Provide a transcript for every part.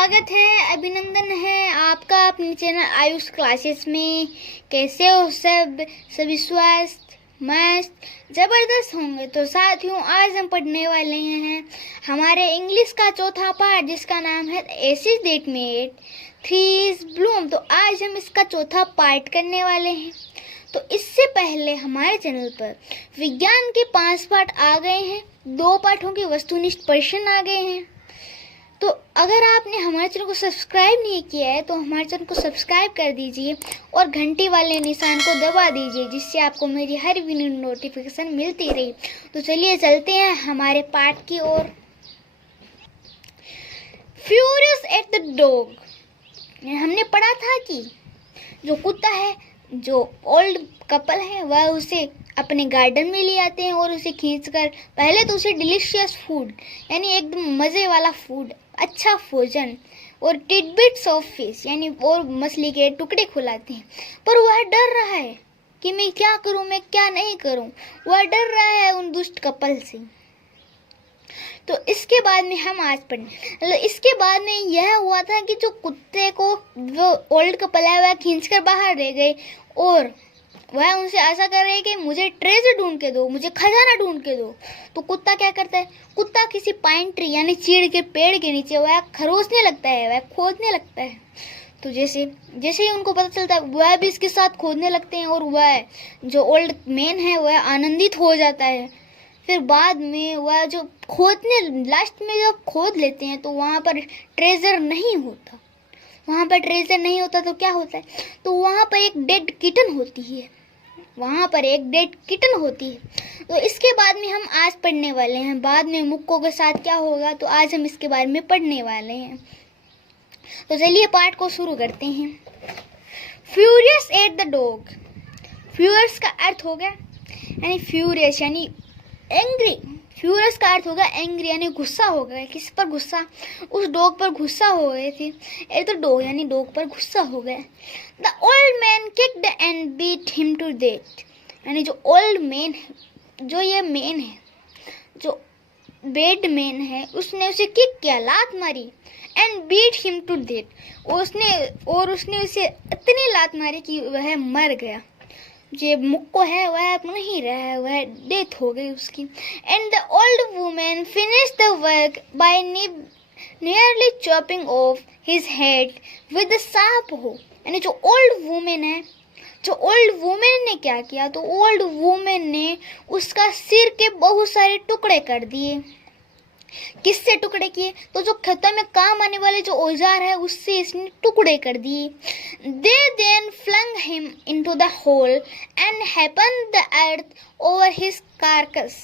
स्वागत है, अभिनंदन है आपका अपने चैनल आयुष क्लासेस में। कैसे हो सब? सभी स्वस्थ मस्त जबरदस्त होंगे। तो साथियों, आज हम पढ़ने वाले हैं हमारे इंग्लिश का चौथा पार्ट, जिसका नाम है acid that made trees Bloom. तो आज हम इसका चौथा पार्ट करने वाले हैं। तो इससे पहले हमारे चैनल पर विज्ञान के 5 पार्ट आ गए हैं, 2 पाठों के वस्तुनिष्ठ प्रश्न आ गए हैं। तो अगर आपने हमारे चैनल को सब्सक्राइब नहीं किया है तो हमारे चैनल को सब्सक्राइब कर दीजिए और घंटी वाले निशान को दबा दीजिए, जिससे आपको मेरी हर वीडियो नोटिफिकेशन मिलती रही। तो चलिए चलते हैं हमारे पाठ की ओर। Furious at the dog. हमने पढ़ा था कि जो कुत्ता है, जो ओल्ड कपल है, वह उसे अपने गार्डन में ले आते हैं और उसे खींचकर पहले तो उसे डिलीशियस फूड यानी एकदम मज़े वाला फूड, अच्छा भोजन और टिडबिट्स ऑफ फिश यानी और मछली के टुकड़े खिलाते हैं। पर वह डर रहा है कि मैं क्या करूं, मैं क्या नहीं करूं। वह डर रहा है उन दुष्ट कपल से। तो इसके बाद में हम आज पढ़ने, इसके बाद में यह हुआ था कि जो कुत्ते को जो ओल्ड कपल है वह खींचकर बाहर ले गए और वह उनसे आशा कर रहे हैं कि मुझे ट्रेजर ढूंढ के दो, मुझे खजाना ढूंढ के दो। तो कुत्ता क्या करता है? कुत्ता किसी पाइन ट्री यानी चीड़ के पेड़ के नीचे वह खरोचने लगता है, वह खोदने लगता है। तो जैसे जैसे ही उनको पता चलता है, वह भी इसके साथ खोदने लगते हैं और वह जो ओल्ड मैन है वह आनंदित हो जाता है। फिर बाद में वह जो खोदने लास्ट में जब खोद लेते हैं तो वहाँ पर ट्रेजर नहीं होता। वहाँ पर ट्रेजर नहीं होता तो क्या होता है? तो वहाँ पर एक डेड किटन होती है, वहाँ पर एक डेड किटन होती है। तो इसके बाद में हम आज पढ़ने वाले हैं। बाद में मुक्कों के साथ क्या होगा, तो आज हम इसके बारे में पढ़ने वाले हैं। तो चलिए पाठ को शुरू करते हैं। Furious at the dog. Furious का अर्थ हो गया यानी फ्यूरियस यानी एंग्री। फ्यूरियस का अर्थ होगा एंग्री यानी गुस्सा हो गया। किस पर गुस्सा? उस डॉग पर गुस्सा हो गए थे। ए तो डॉग यानी डॉग पर गुस्सा हो गया। The old man kicked and beat him to death यानी जो ओल्ड मैन है, जो ये मैन है, जो बेड मैन है, उसने उसे किक किया, लात मारी। And beat him to death उसने उसे इतनी लात मारी कि वह मर गया। जो मुक्को है वह नहीं रहा है, वह डेथ हो गई उसकी। And the old women finish the work by nearly chopping off his head with sharp hoe यानी जो ओल्ड वुमेन है, जो ओल्ड वुमेन ने क्या किया, तो ओल्ड वुमेन ने उसका सिर के बहुत सारे टुकड़े कर दिए। किससे टुकड़े किए? तो जो खेतों में काम आने वाले जो औजार है उससे इसने टुकड़े कर दिए। They then flung him into the hole and happen the earth over his carcass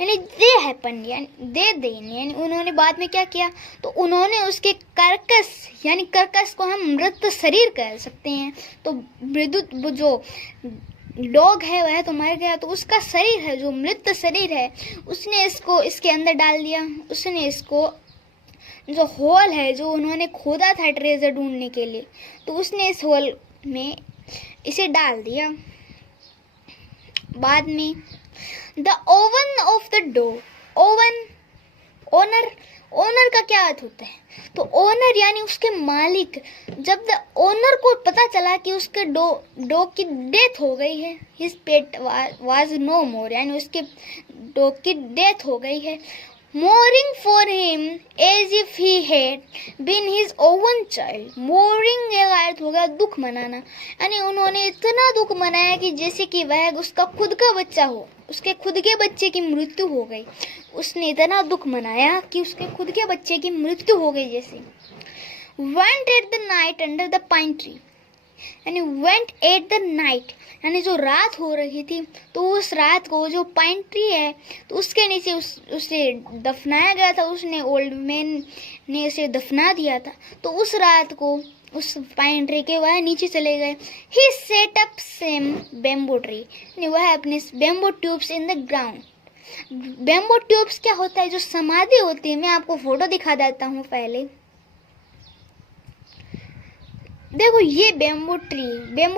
यानी दे हैपन यानी दे देन यानी उन्होंने बाद में क्या किया, तो उन्होंने उसके कार्कस यानी कर्कस को हम मृत शरीर कह सकते हैं। तो मृदुत जो डॉग है वह तो मर गया, तो उसका शरीर है जो मृत शरीर है उसने इसको इसके अंदर डाल दिया। उसने इसको जो होल है जो उन्होंने खोदा था ट्रेजर ढूंढने के लिए, तो उसने इस होल में इसे डाल दिया। बाद में the oven of the dog. Oven owner का क्या अर्थ होता है? तो ओनर यानी उसके मालिक। जब द ओनर को पता चला कि उसके डॉग की डेथ हो गई है, his pet was no more यानी उसके डॉग की डेथ हो गई है, mourning for him as if he had been his own child. Mourning का अर्थ होगा दुख मनाना यानी उन्होंने इतना दुख मनाया कि जैसे कि वह उसका खुद का बच्चा हो, उसके खुद के बच्चे की मृत्यु हो गई। उसने इतना दुख मनाया कि उसके खुद के बच्चे की मृत्यु हो गई। जैसे went at the night under the pine tree यानी वेंट एट द नाइट यानी जो रात हो रही थी, तो उस रात को जो पाइन ट्री है तो उसके नीचे उसे दफनाया गया था। उसने ओल्ड मैन ने उसे दफना दिया था। तो उस रात को उस पाइन ट्री के वह नीचे चले गए। He set up same bamboo tree यानी वह अपने bamboo tubes in the ground. Bamboo tubes क्या होता है? जो समाधि होती है। मैं आपको फोटो दिखा देता हूँ पहले। देखो ये बेम्बो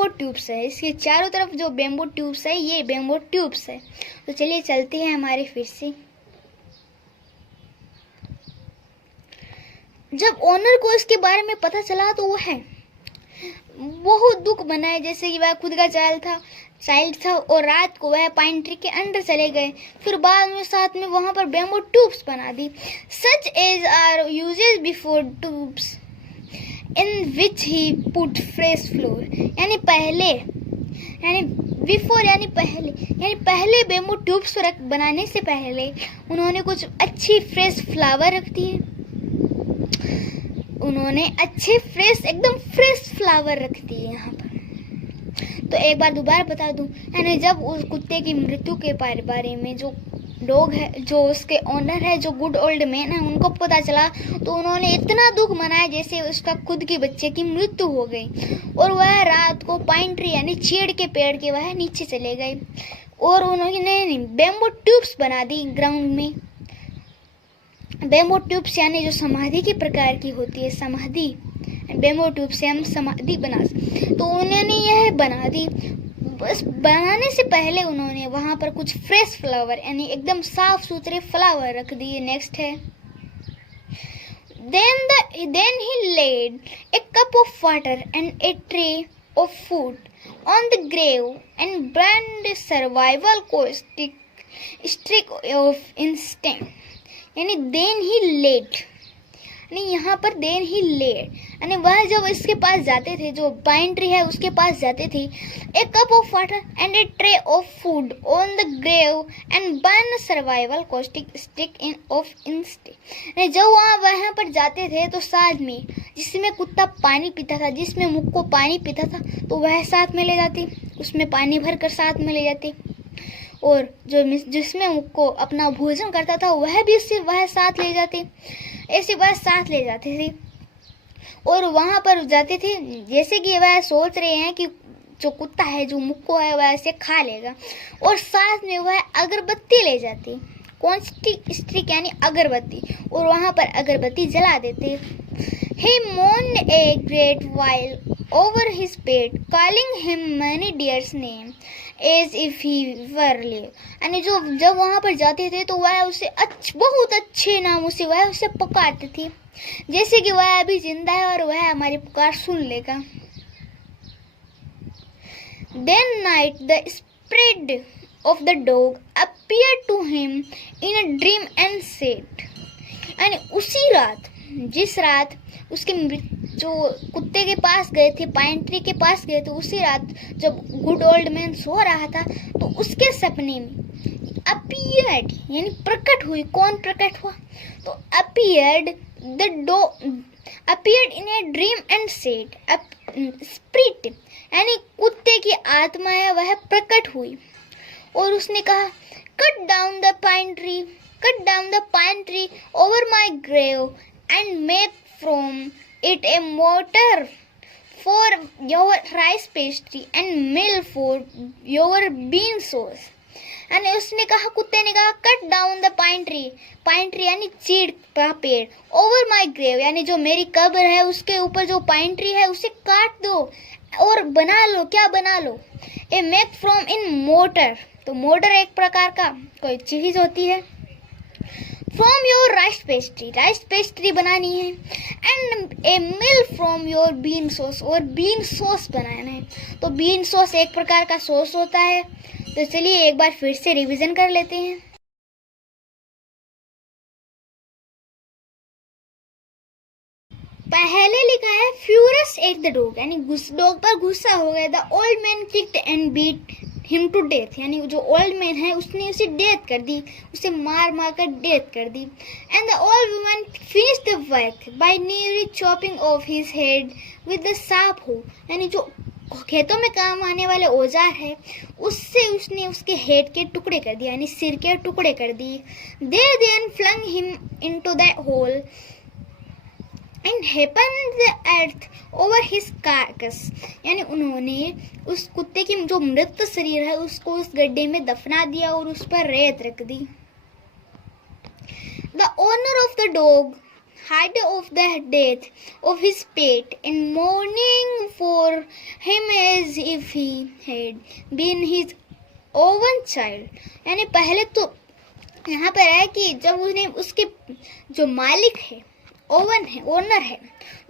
ट्यूब्स है, इसके चारों तरफ जो बेम्बो ट्यूब्स है ये बेम्बो ट्यूब्स है। तो चलिए चलते हैं हमारे फिर से। जब ओनर को इसके बारे में पता चला तो वह बहुत दुख मनाए, जैसे कि वह खुद का चाइल्ड था और रात को वह पाइन ट्री के अंदर चले गए। फिर बाद में साथ में वहां पर बैम्बू ट्यूब्स बना दी। Such as are uses before tubes in which he put fresh flour, यानी पहले बैम्बू ट्यूब्स बनाने से पहले उन्होंने कुछ अच्छी फ्रेश फ्लावर रख दिए। उन्होंने अच्छे एकदम फ्रेश फ्लावर रख दिए यहाँ पर। तो एक बार दोबारा बता दूं, यानी जब उस कुत्ते की मृत्यु के बारे में जो डॉग है, जो उसके ओनर है, जो गुड ओल्ड मैन है, उनको पता चला तो उन्होंने इतना दुख मनाया जैसे उसका खुद के बच्चे की मृत्यु हो गई। और वह रात को पाइन ट्री यानी चीड़ के पेड़ के वह नीचे चले गए और उन्होंने बैम्बू ट्यूब्स बना दी ग्राउंड में। बैम्बू ट्यूब्स यानी जो समाधि के प्रकार की होती है, समाधि, बैम्बू ट्यूब से हम समाधि बना सकते, तो उन्होंने यह बना दी। बस बनाने से पहले उन्होंने वहां पर कुछ फ्रेश फ्लावर यानी एकदम साफ सुथरे फ्लावर रख दिए। नेक्स्ट है, then he laid a cup of water and a tray of food on the grave and burned survival stick of instinct, यानी then he laid, यानी यहाँ पर देन ही लेड, यानी वह जब इसके पास जाते थे, जो पाइन ट्री है उसके पास जाते थे, a cup of water and a tray of food on the grave and burn survival caustic stick in of instinct, यानी जब वहाँ पर जाते थे तो साथ में जिसमें कुत्ता पानी पीता था, जिसमें मुक्को पानी पीता था, तो वह साथ में ले जाते, उसमें पानी भर कर साथ में ले जाते। और जो जिसमें मुक्को अपना भोजन करता था वह भी उससे वह साथ ले जाते, ऐसे वह साथ ले जाते थे। और वहां पर जाते थे जैसे कि वह सोच रहे हैं कि जो कुत्ता है, जो मुक्को है, वह इसे खा लेगा, और साथ में वह अगरबत्ती ले जाती, कौन स्टिक यानी अगरबत्ती, और वहां पर अगरबत्ती जला देते। He mourned a great while over his pet, calling him many dear names as if he were alive, यानी जो जब वहां पर जाते थे तो वह उसे बहुत अच्छे नामों से वह उसे पुकारते थे, जैसे कि वह अभी जिंदा है और वह हमारी पुकार सुन लेगा। Then night the spirit of the dog appeared to him in a dream and said, यानी उसी रात, जिस रात उसके जो कुत्ते के पास गए थे, पाइन ट्री के पास गए थे, उसी रात जब गुड ओल्ड मैन सो रहा था तो उसके सपने में अपीयर्ड यानी प्रकट हुई। कौन प्रकट हुआ? तो appeared in a dream and said, spirit यानी कुत्ते की आत्मा है वह प्रकट हुई और उसने कहा, cut down the pine tree over my grave and make from it a mortar for your rice pastry and meal for your bean sauce, यानी उसने कहा, कुत्ते ने कहा, cut down the pine tree यानी चीड़ का पेड़, ओवर माई ग्रेव यानी जो मेरी कब्र है उसके ऊपर जो पाइन ट्री है उसे काट दो और बना लो, क्या बना लो, ए मेक फ्रॉम इन मोटर, तो मोटर एक प्रकार का कोई चीज होती है, फ्रॉम योर राइस पेस्ट्री बनानी है, and A mill from your bean sauce, और बीन सॉस बनाना है। तो बीन सॉस एक प्रकार का सॉस होता है। तो चलिए एक बार फिर से रिवीजन कर लेते हैं। पहले लिखा है फ्यूरियस एट द डॉग, यानी डॉग पर गुस्सा हो गया। The old man kicked and beat him to death, यानी जो ओल्ड मैन है उसने उसे डेथ कर दी, उसे मार कर डेथ कर दी। And the old woman finish the work by nearly chopping off his head with the sharp hoe, यानी जो खेतों में काम आने वाले औजार है उससे उसने उसके हेड के टुकड़े कर दिए, यानी सिर के टुकड़े कर दिए। They then flung him into the hole and happened the earth over his carcass, यानी उन्होंने उस कुत्ते की जो मृत शरीर है उसको उस गड्ढे में दफना दिया और उस पर रेत रख दी। The owner of the dog heard of the death of his pet and mourning for him as if he had been his own child, यानी पहले तो यहाँ पर है कि जब उन्हें उसके जो मालिक है ओनर है,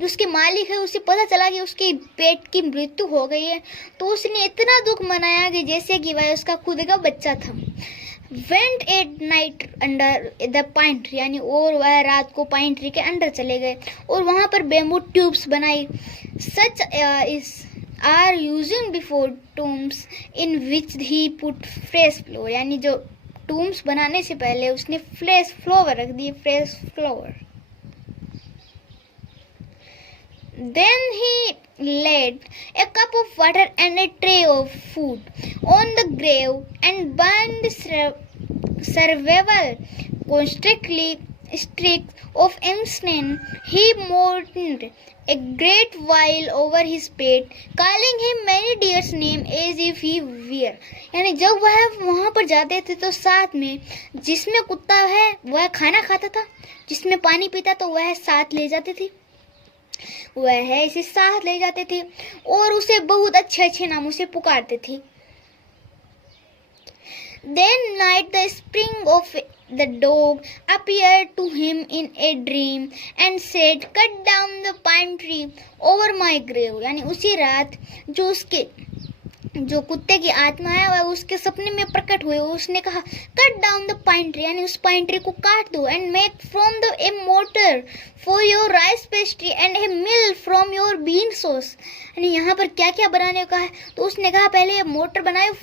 जो उसके मालिक है, उसे पता चला कि उसके पेट की मृत्यु हो गई है, तो उसने इतना दुख मनाया कि जैसे कि वह उसका खुद का बच्चा था। Went at night under the pine tree, यानी और वह रात को पाइन ट्री के अंदर चले गए और वहाँ पर बेम्बू ट्यूब्स बनाई। Such is are using before tombs in which he put fresh flour, यानी जो टूम्स बनाने से पहले उसने फ्रेश फ्लावर रख दिए, fresh flower. Then he laid a cup of water and a tray of food on the grave and burned survival constantly streaks of incense. He mourned a great while over his pet, calling him many dear names as if he were. यानी जब वह वहाँ पर जाते थे तो साथ में जिसमें कुत्ता है वह खाना खाता था, जिसमें पानी पीता तो वह साथ ले जाते थे, वह इसे साथ ले जाते थे और उसे बहुत अच्छे अच्छे नामों से पुकारते थे। Then night the spring of the dog appeared to him in a dream and said, cut down the pine tree over my grave, यानी उसी रात जो कुत्ते की आत्मा है वह उसके सपने में प्रकट हुए। उसने कहा cut down the pine tree, यानी उस पाइन ट्री को काट दो, and make from the A motor for your rice pastry and A mill from your bean sauce, यानी यहाँ पर क्या क्या बनाने का है। तो उसने कहा पहले ये मोटर बनाओ,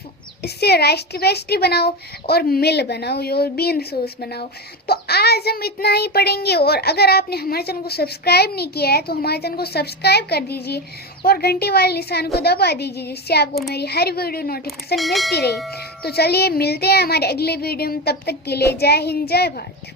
इससे राइस पेस्ट्री बनाओ और मिल बनाओ, योर बीन सॉस बनाओ। तो आज हम इतना ही पढ़ेंगे, और अगर आपने हमारे चैनल को सब्सक्राइब नहीं किया है तो हमारे चैनल को सब्सक्राइब कर दीजिए और घंटी वाले निशान को दबा दीजिए, जिससे आपको मेरी हर वीडियो नोटिफिकेशन मिलती रहे। तो चलिए मिलते हैं हमारे अगले वीडियो में, तब तक के लिए जय हिंद जय भारत।